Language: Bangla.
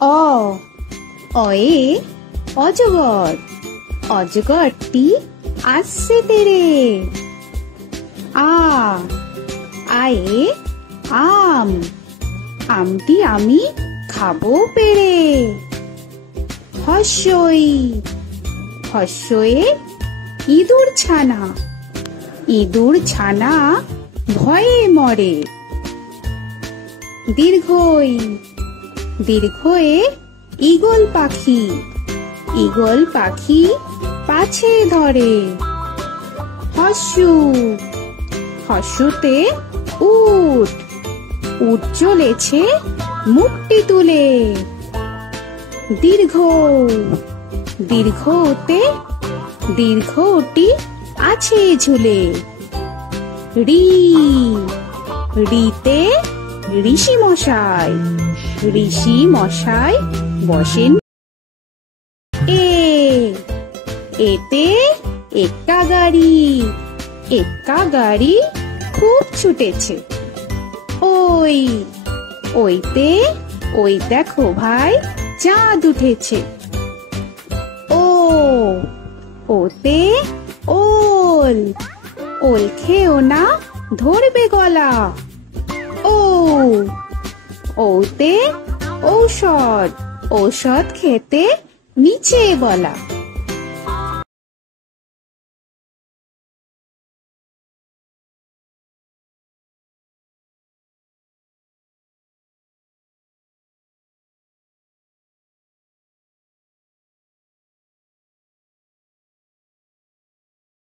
অ অয়ে অজগর, অজগরটি আসছে তেরে। আ আয়ে আম, আমটি আমি খাবো পেড়ে। হস্যই হস্যয়ে ইঁদুর ছানা, ইঁদুর ছানা ভয়ে মরে। দীর্ঘই দীর্ঘয়ে ঈগল পাখি, ঈগল পাখি পাছে ধরে। হস্যু হস্যুতে উট, উট চলেছে মুখটি তুলে। দীর্ঘ দীর্ঘতে দীর্ঘটি আছে ঝুলে। রি রিতে ঋষি মশাই, ঋষি মশাই বসেন। এ এতে এক্কা গাড়ি, এক্কা গাড়ি খুব ছুটেছে। ওই ওইতে ওই দেখো ভাই চাঁদ উঠেছে। ও ওতে ওল, ওল খেও না ধরবে গলা। ও ওতে ঔষধ, ঔষধ খেতে নিচে গলা।